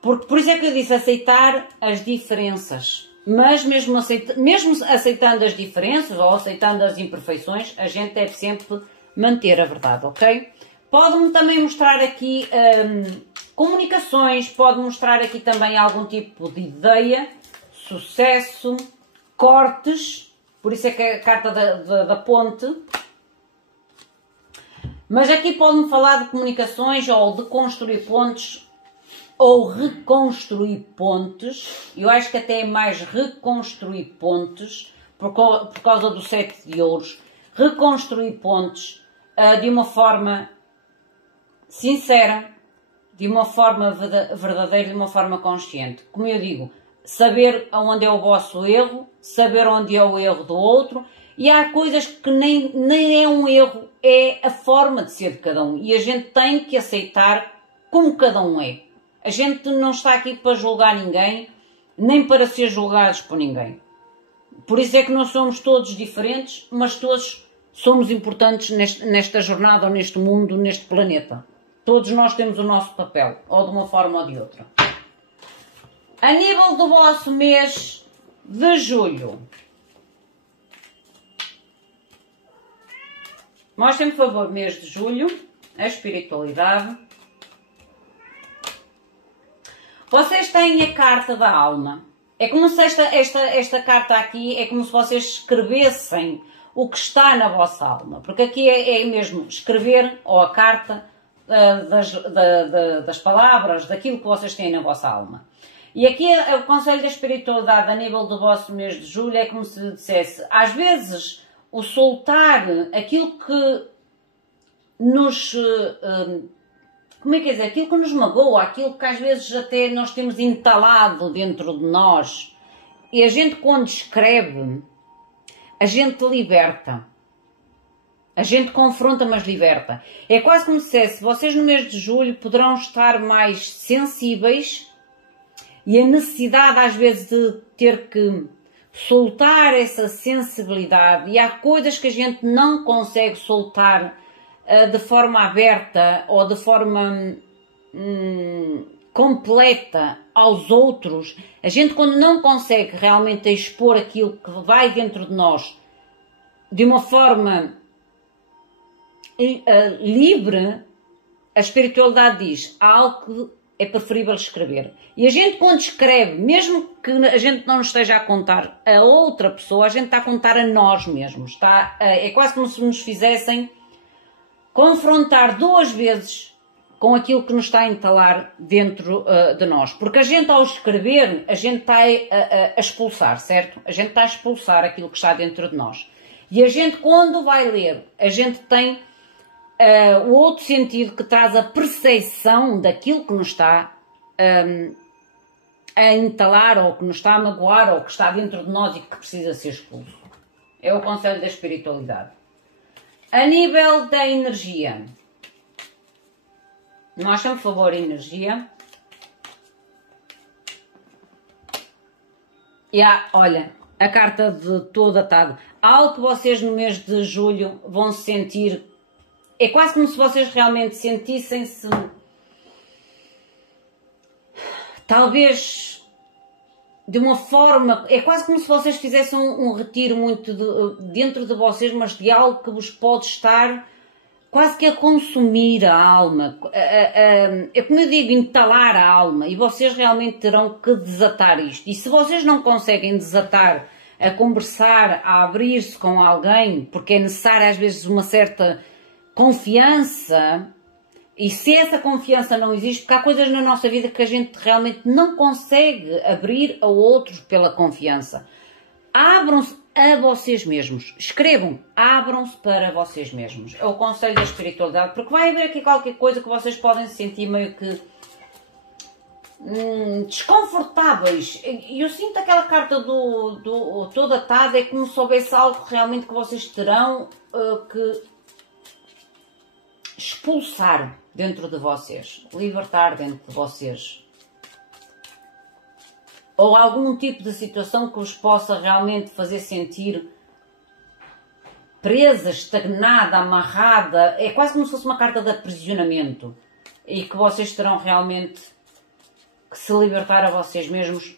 Porque, por isso é que eu disse aceitar as diferenças. Mas mesmo aceitando as diferenças ou aceitando as imperfeições, a gente deve sempre manter a verdade, ok? Pode-me também mostrar aqui comunicações, pode mostrar aqui também algum tipo de ideia, sucesso, cortes, por isso é que é a carta da ponte. Mas aqui pode-me falar de comunicações ou de construir pontos ou reconstruir pontes. Eu acho que até é mais reconstruir pontes por causa do 7 de ouros. Reconstruir pontes de uma forma sincera, de uma forma verdadeira, de uma forma consciente. Como eu digo, saber onde é o vosso erro, saber onde é o erro do outro, e há coisas que nem é um erro, é a forma de ser de cada um. E a gente tem que aceitar como cada um é. A gente não está aqui para julgar ninguém, nem para ser julgados por ninguém. Por isso é que nós somos todos diferentes, mas todos somos importantes nesta jornada, ou neste mundo, neste planeta. Todos nós temos o nosso papel, ou de uma forma ou de outra. A nível do vosso mês de julho, mostrem-me, por favor, mês de julho, a espiritualidade. Vocês têm a carta da alma. É como se esta carta aqui, é como se vocês escrevessem o que está na vossa alma. Porque aqui é mesmo escrever, ou a carta das palavras, daquilo que vocês têm na vossa alma. E aqui o conselho da espiritualidade a nível do vosso mês de julho é como se dissesse, às vezes, o soltar aquilo que nos... como é que é dizer? Aquilo que nos magoa, aquilo que às vezes até nós temos entalado dentro de nós. E a gente, quando escreve, a gente liberta. A gente confronta, mas liberta. É quase como se dissesse, vocês no mês de julho poderão estar mais sensíveis e a necessidade às vezes de ter que soltar essa sensibilidade. E há coisas que a gente não consegue soltar de forma aberta ou de forma completa aos outros. A gente, quando não consegue realmente expor aquilo que vai dentro de nós de uma forma livre, a espiritualidade diz, há algo que é preferível escrever. E a gente, quando escreve, mesmo que a gente não esteja a contar a outra pessoa, a gente está a contar a nós mesmos. É quase como se nos fizessem confrontar 2 vezes com aquilo que nos está a entalar dentro de nós. Porque a gente, ao escrever, a gente está a expulsar, certo? A gente está a expulsar aquilo que está dentro de nós. E a gente, quando vai ler, a gente tem o outro sentido que traz a percepção daquilo que nos está a entalar, ou que nos está a magoar, ou que está dentro de nós e que precisa ser expulso. É o conselho da espiritualidade. A nível da energia, mostra-me, por favor, a energia. E olha, a carta de todo atado. Algo que vocês no mês de julho vão sentir. É quase como se vocês realmente sentissem-se, talvez, de uma forma, é quase como se vocês fizessem um retiro muito dentro de vocês, mas de algo que vos pode estar quase que a consumir a alma, é como eu digo, entalar a alma, e vocês realmente terão que desatar isto. E se vocês não conseguem desatar a conversar, a abrir-se com alguém, porque é necessário às vezes uma certa confiança, e se essa confiança não existe, porque há coisas na nossa vida que a gente realmente não consegue abrir a outros pela confiança. Abram-se a vocês mesmos. Escrevam, abram-se para vocês mesmos. É o conselho da espiritualidade, porque vai haver aqui qualquer coisa que vocês podem se sentir meio que desconfortáveis. Eu sinto aquela carta do todo atado, é como se houvesse algo realmente que vocês terão que expulsar dentro de vocês, libertar dentro de vocês. Ou algum tipo de situação que vos possa realmente fazer sentir presa, estagnada, amarrada. É quase como se fosse uma carta de aprisionamento. E que vocês terão realmente que se libertar a vocês mesmos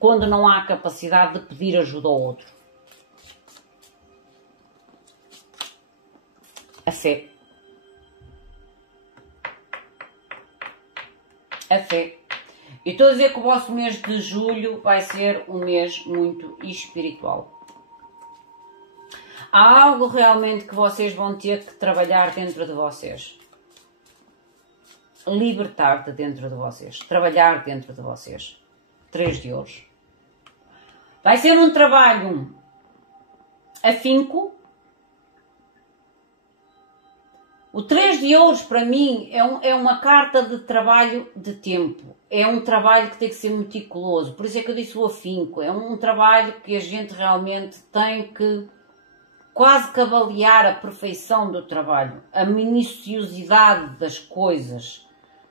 quando não há capacidade de pedir ajuda ao outro. A fé. A fé. E estou a dizer que o vosso mês de julho vai ser um mês muito espiritual. Há algo realmente que vocês vão ter que trabalhar dentro de vocês. Libertar de dentro de vocês. Trabalhar dentro de vocês. 3 de ouros. Vai ser um trabalho afinco. O 3 de ouros, para mim, é uma carta de trabalho de tempo. É um trabalho que tem que ser meticuloso. Por isso é que eu disse o afinco. É um trabalho que a gente realmente tem que quase que avaliar a perfeição do trabalho. A minuciosidade das coisas.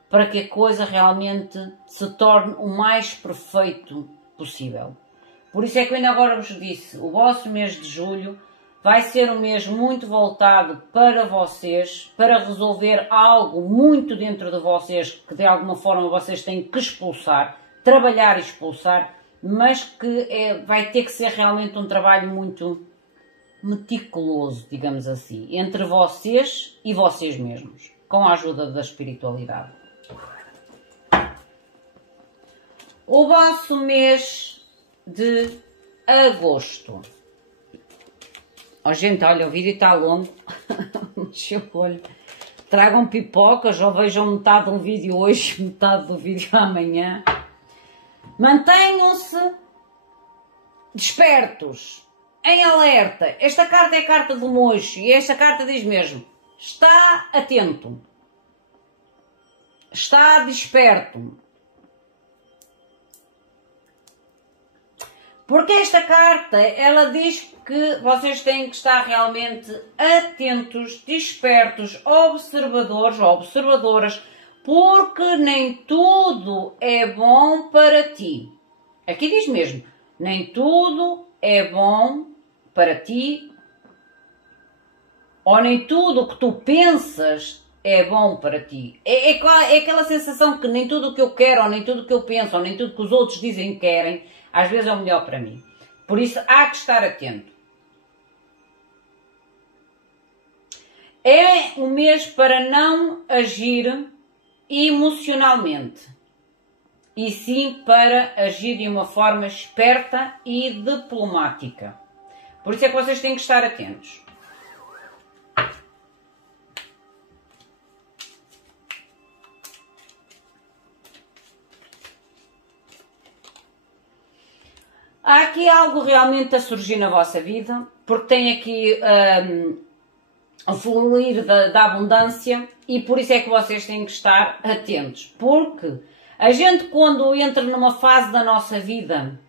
Para que a coisa realmente se torne o mais perfeito possível. Por isso é que eu ainda agora vos disse, o vosso mês de julho vai ser um mês muito voltado para vocês, para resolver algo muito dentro de vocês, que de alguma forma vocês têm que expulsar, trabalhar e expulsar, mas que vai ter que ser realmente um trabalho muito meticuloso, digamos assim, entre vocês e vocês mesmos, com a ajuda da espiritualidade. O vosso mês de agosto. Oh, gente, olha, o vídeo está longo. Tragam pipocas ou vejam metade de um vídeo hoje, metade do vídeo amanhã. Mantenham-se despertos, em alerta. Esta carta é a carta do mocho e esta carta diz mesmo: está atento, está desperto. Porque esta carta, ela diz que vocês têm que estar realmente atentos, despertos, observadores ou observadoras, porque nem tudo é bom para ti. Aqui diz mesmo, nem tudo é bom para ti, ou nem tudo o que tu pensas é bom para ti. É aquela sensação que nem tudo o que eu quero, ou nem tudo o que eu penso, ou nem tudo o que os outros dizem que querem, às vezes é o melhor para mim. Por isso há que estar atento. É um mês para não agir emocionalmente. E sim para agir de uma forma esperta e diplomática. Por isso é que vocês têm que estar atentos. Há aqui algo realmente a surgir na vossa vida, porque tem aqui o fluir da abundância e por isso é que vocês têm que estar atentos. Porque a gente, quando entra numa fase da nossa vida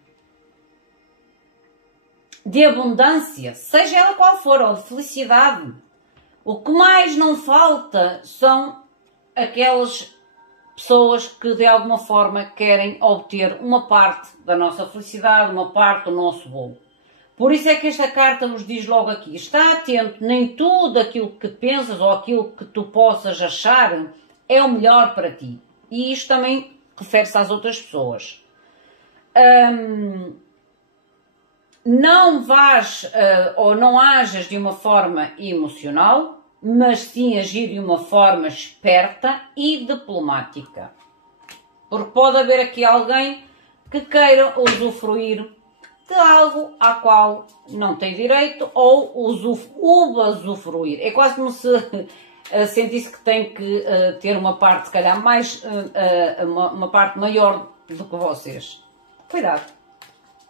de abundância, seja ela qual for, ou de felicidade, o que mais não falta são aquelas pessoas que de alguma forma querem obter uma parte da nossa felicidade, uma parte do nosso bolo. Por isso é que esta carta nos diz logo aqui, está atento, nem tudo aquilo que pensas ou aquilo que tu possas achar é o melhor para ti. E isto também refere-se às outras pessoas. Não vás ou não ajas de uma forma emocional, mas sim agir de uma forma esperta e diplomática. Porque pode haver aqui alguém que queira usufruir de algo a qual não tem direito ou usufruir. É quase como se sentisse que tem que ter uma parte, se calhar, uma parte maior do que vocês. Cuidado.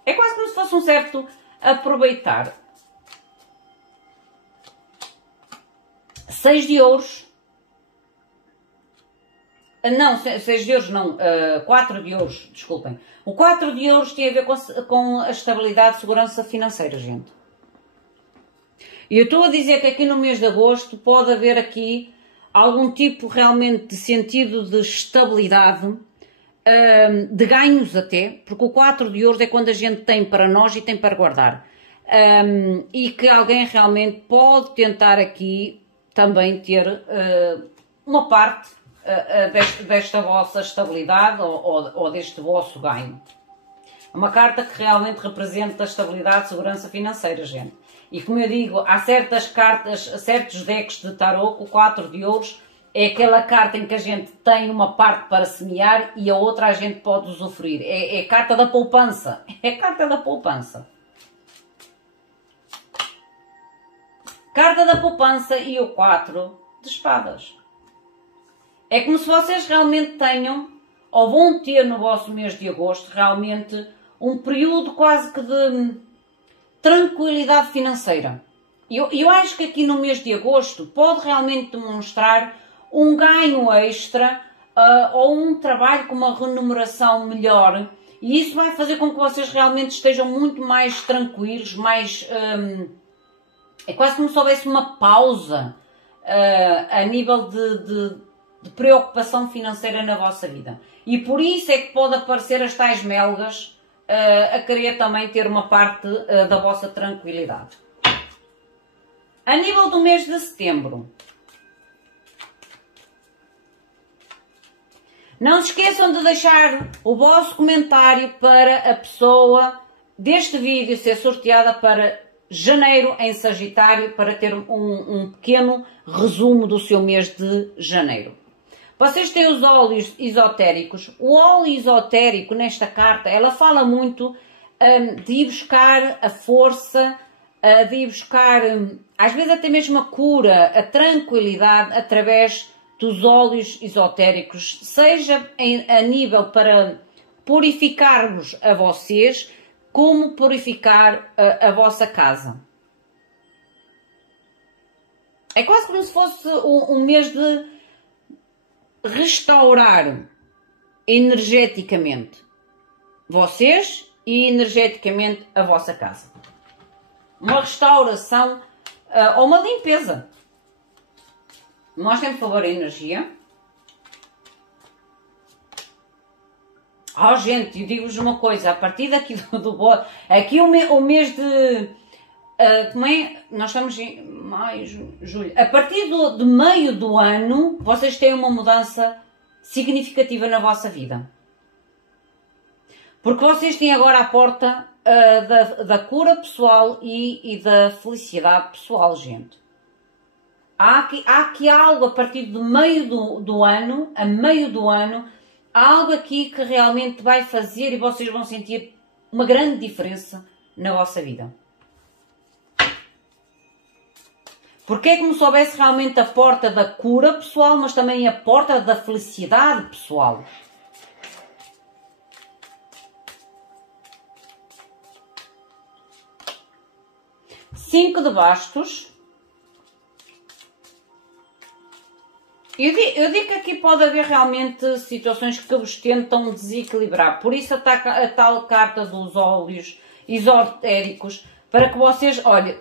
É quase como se fosse um certo aproveitar. 6 de ouros. Não, 6 de ouros não, 4 de ouros, desculpem. O 4 de ouros tem a ver com a estabilidade e segurança financeira, gente. E eu estou a dizer que aqui no mês de agosto pode haver aqui algum tipo realmente de sentido de estabilidade, de ganhos até, porque o 4 de ouros é quando a gente tem para nós e tem para guardar. E que alguém realmente pode tentar aqui também ter uma parte desta vossa estabilidade ou deste vosso ganho. Uma carta que realmente representa a estabilidade e segurança financeira, gente. E como eu digo, há certas cartas, certos decks de tarot, o 4 de ouros é aquela carta em que a gente tem uma parte para semear e a outra a gente pode usufruir. É a carta da poupança. É a carta da poupança. Carta da poupança e o 4 de espadas. É como se vocês realmente tenham, ou vão ter no vosso mês de agosto, realmente um período quase que de tranquilidade financeira. Eu acho que aqui no mês de agosto pode realmente demonstrar um ganho extra ou um trabalho com uma remuneração melhor. E isso vai fazer com que vocês realmente estejam muito mais tranquilos, mais... é quase como se houvesse uma pausa a nível de preocupação financeira na vossa vida. E por isso é que pode aparecer as tais melgas a querer também ter uma parte da vossa tranquilidade. A nível do mês de setembro, não se esqueçam de deixar o vosso comentário para a pessoa deste vídeo ser sorteada para janeiro em Sagitário, para ter um pequeno resumo do seu mês de janeiro. Vocês têm os óleos esotéricos. O óleo esotérico nesta carta, ela fala muito de ir buscar a força, de ir buscar, às vezes até mesmo a cura, a tranquilidade através dos óleos esotéricos, seja a nível para purificar-vos a vocês, como purificar a vossa casa. É quase como se fosse um mês de restaurar energeticamente vocês e energeticamente a vossa casa. Uma restauração ou uma limpeza. Mostrem, por favor, a energia. Oh, gente, eu digo-vos uma coisa. A partir daqui aqui o mês de... como é? Nós estamos em maio, julho. A partir de meio do ano, vocês têm uma mudança significativa na vossa vida. Porque vocês têm agora a porta da cura pessoal e da felicidade pessoal, gente. Há aqui algo a partir de meio do ano, a meio do ano, há algo aqui que realmente vai fazer e vocês vão sentir uma grande diferença na vossa vida. Porque é como se houvesse realmente a porta da cura pessoal, mas também a porta da felicidade pessoal. Cinco de bastos. Eu digo que aqui pode haver realmente situações que vos tentam desequilibrar. Por isso a tal carta dos óleos esotéricos, para que vocês, olha,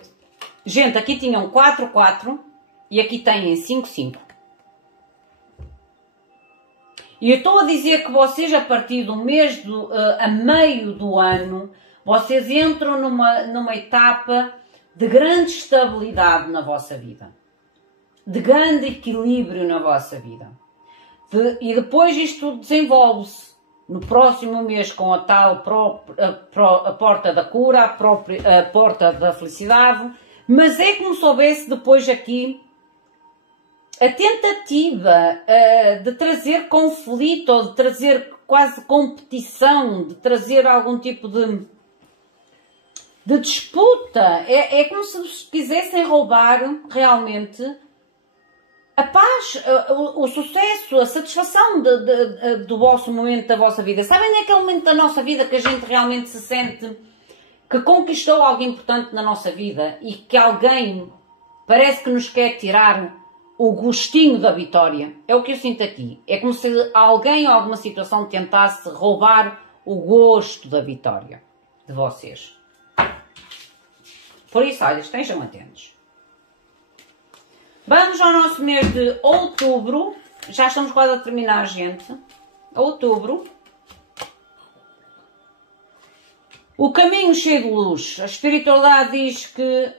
gente, aqui tinham 4, 4 e aqui têm 5, 5. E eu estou a dizer que vocês, a partir do mês, a meio do ano, vocês entram numa etapa de grande estabilidade na vossa vida. De grande equilíbrio na vossa vida. E depois isto desenvolve-se no próximo mês com a tal a porta da cura, a porta da felicidade, mas é como se houvesse depois aqui a tentativa de trazer conflito, ou de trazer quase competição, de trazer algum tipo de de disputa. É como se quisessem roubar realmente a paz, o sucesso, a satisfação do vosso momento, da vossa vida. Sabem naquele momento da nossa vida que a gente realmente se sente que conquistou algo importante na nossa vida e que alguém parece que nos quer tirar o gostinho da vitória? É o que eu sinto aqui. É como se alguém ou alguma situação tentasse roubar o gosto da vitória de vocês. Por isso, olha, estejam atentos. Vamos ao nosso mês de outubro. Já estamos quase a terminar, gente. Outubro. O caminho cheio de luz. A espiritualidade diz que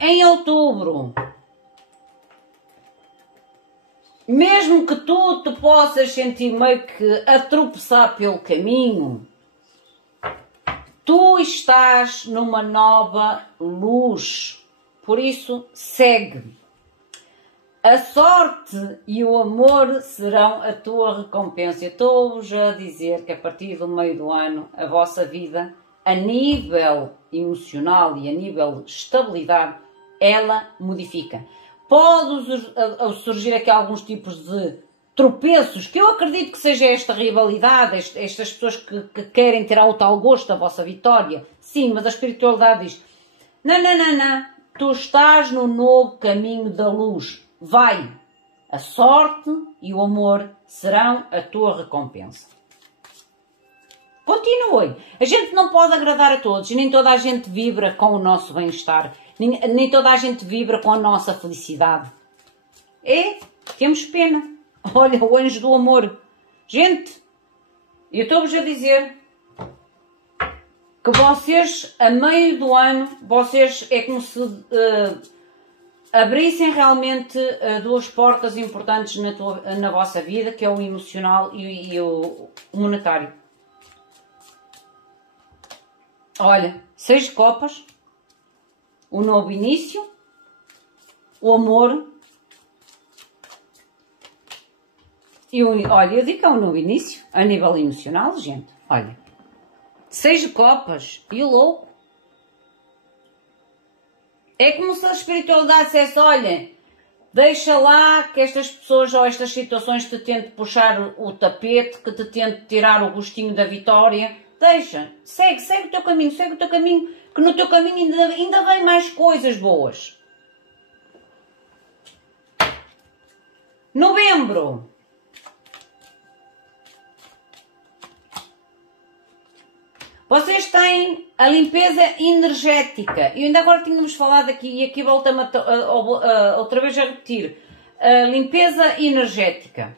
em outubro, mesmo que tu te possas sentir meio que a tropeçar pelo caminho, tu estás numa nova luz. Por isso, segue. A sorte e o amor serão a tua recompensa. Estou-vos a dizer que a partir do meio do ano, a vossa vida, a nível emocional e a nível de estabilidade, ela modifica. Pode surgir aqui alguns tipos de tropeços, que eu acredito que seja esta rivalidade, estas pessoas que querem tirar o tal gosto da vossa vitória. Sim, mas a espiritualidade diz, não, tu estás no novo caminho da luz. Vai, a sorte e o amor serão a tua recompensa. Continuem. A gente não pode agradar a todos, nem toda a gente vibra com o nosso bem-estar, nem toda a gente vibra com a nossa felicidade. Temos pena. Olha, o anjo do amor. Gente, eu estou-vos a dizer que vocês, a meio do ano, vocês é como se abrissem realmente duas portas importantes na vossa vida, que é o emocional e o monetário. Olha, 6 de copas, o novo início, o amor e olha, eu digo que é um novo início a nível emocional, gente. Olha, 6 de copas e o louco. É como se a espiritualidade dissesse, olha, deixa lá que estas pessoas ou estas situações te tentem puxar o tapete, que te tentem tirar o gostinho da vitória. Deixa, segue o teu caminho, que no teu caminho ainda vem mais coisas boas. Novembro. Vocês têm a limpeza energética. E ainda agora tínhamos falado aqui, e aqui voltamos outra vez a repetir. A limpeza energética.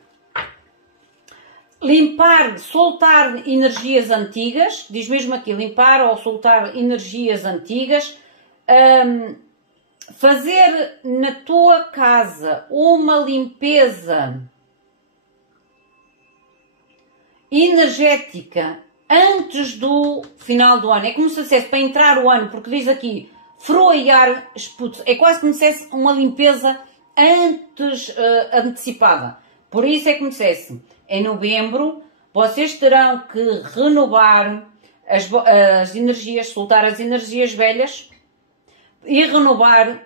Limpar, soltar energias antigas. Diz mesmo aqui, limpar ou soltar energias antigas. Fazer na tua casa uma limpeza energética antes do final do ano. É como se dissesse para entrar o ano, porque diz aqui frear esputo. É quase como se dissesse uma limpeza antecipada. Por isso é como se dissesse, em novembro vocês terão que renovar as energias, soltar as energias velhas e renovar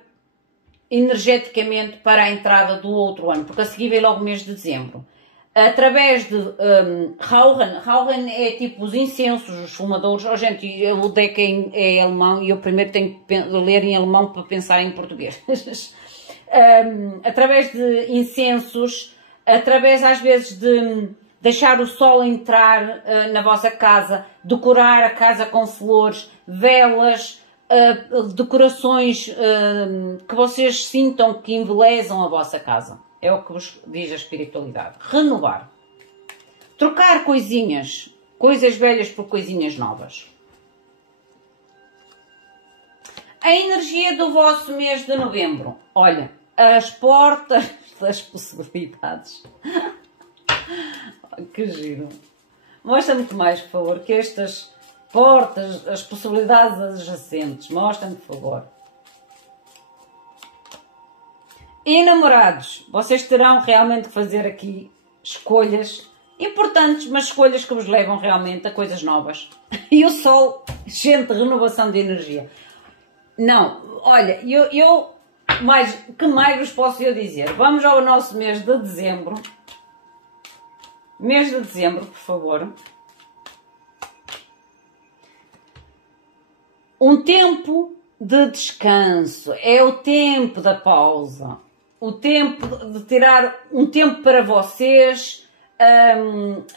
energeticamente para a entrada do outro ano, porque a seguir vem logo o mês de dezembro. Através de Rauchen é tipo os incensos, os fumadores. Oh, gente, o deck é alemão e eu primeiro tenho que ler em alemão para pensar em português. Através de incensos, através às vezes de deixar o sol entrar na vossa casa, decorar a casa com flores, velas, decorações que vocês sintam que embelezam a vossa casa. É o que vos diz a espiritualidade. Renovar. Trocar coisinhas. Coisas velhas por coisinhas novas. A energia do vosso mês de novembro. Olha, as portas das possibilidades. Que giro. Mostra-me mais, por favor, que estas portas, as possibilidades adjacentes. Mostra-me, por favor. E namorados, vocês terão realmente que fazer aqui escolhas importantes, mas escolhas que vos levam realmente a coisas novas. E o Sol, gente, renovação de energia. Não, olha, que mais vos posso eu dizer? Vamos ao nosso mês de dezembro. Mês de dezembro, por favor. Um tempo de descanso, é o tempo da pausa, o tempo de tirar um tempo para vocês,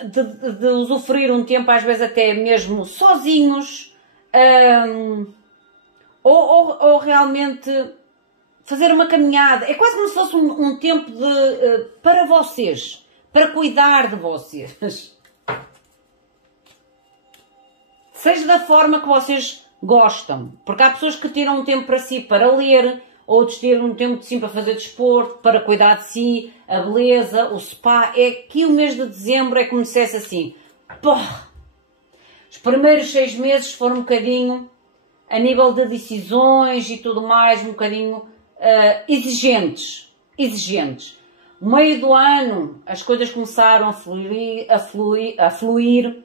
de usufruir um tempo às vezes até mesmo sozinhos, ou realmente fazer uma caminhada. É quase como se fosse um tempo para vocês, para cuidar de vocês. Seja da forma que vocês gostam, porque há pessoas que tiram um tempo para si para ler, outros tiram um tempo de si para fazer desporto, para cuidar de si, a beleza, o spa. É que o mês de dezembro é como se dissesse assim, porra, os primeiros 6 meses foram um bocadinho, a nível de decisões e tudo mais, um bocadinho exigentes. No meio do ano as coisas começaram a fluir.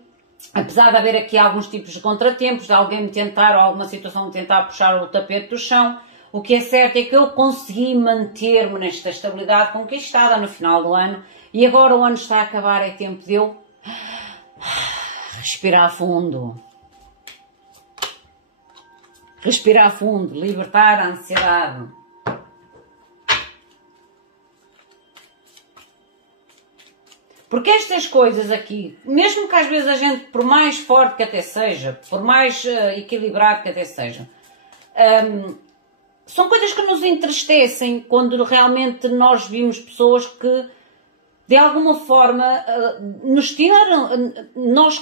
Apesar de haver aqui alguns tipos de contratempos, de alguém me tentar, ou alguma situação me tentar puxar o tapete do chão, o que é certo é que eu consegui manter-me nesta estabilidade conquistada no final do ano, e agora o ano está a acabar, é tempo de eu respirar fundo. Respirar fundo, libertar a ansiedade. Porque estas coisas aqui, mesmo que às vezes a gente, por mais forte que até seja, por mais equilibrado que até seja, são coisas que nos entristecem quando realmente nós vimos pessoas que, de alguma forma, nos tiraram, nós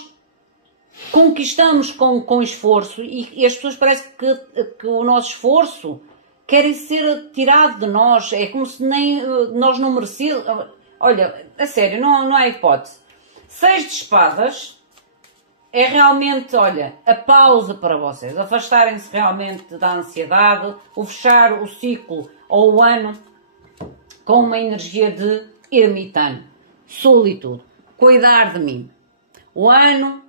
conquistamos com esforço e as pessoas parecem que o nosso esforço querem ser tirado de nós, é como se nem nós não merecêssemos. Olha, a sério, não há hipótese. 6 de espadas é realmente, olha, a pausa para vocês. Afastarem-se realmente da ansiedade, o fechar o ciclo ou o ano com uma energia de ermitano. Solitude. Cuidar de mim. O ano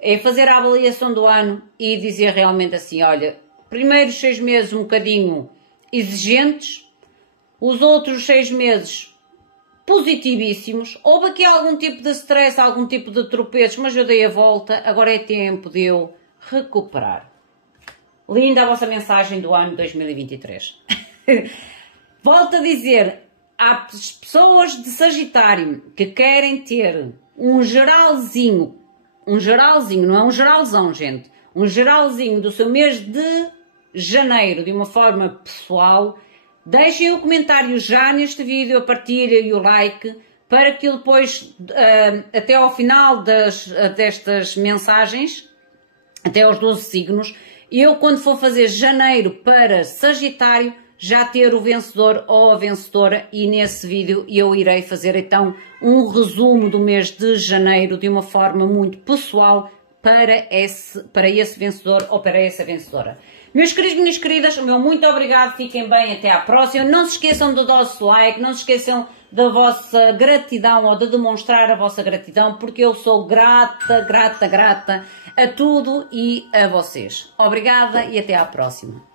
é fazer a avaliação do ano e dizer realmente assim, olha, primeiros 6 meses um bocadinho exigentes, os outros 6 meses positivíssimos, houve aqui algum tipo de stress, algum tipo de tropeços, mas eu dei a volta, agora é tempo de eu recuperar. Linda a vossa mensagem do ano 2023. Volto a dizer, há pessoas de Sagitário que querem ter um geralzinho, não é um geralzão, gente, um geralzinho do seu mês de janeiro, de uma forma pessoal. Deixem o comentário já neste vídeo, a partilha e o like, para que eu depois, até ao final destas mensagens, até aos 12 signos, eu quando for fazer janeiro para Sagitário, já ter o vencedor ou a vencedora, e nesse vídeo eu irei fazer então um resumo do mês de janeiro de uma forma muito pessoal para esse vencedor ou para essa vencedora. Meus queridos e minhas queridas, o meu muito obrigado, fiquem bem, até à próxima. Não se esqueçam do vosso like, não se esqueçam da vossa gratidão ou de demonstrar a vossa gratidão, porque eu sou grata a tudo e a vocês. Obrigada e até à próxima.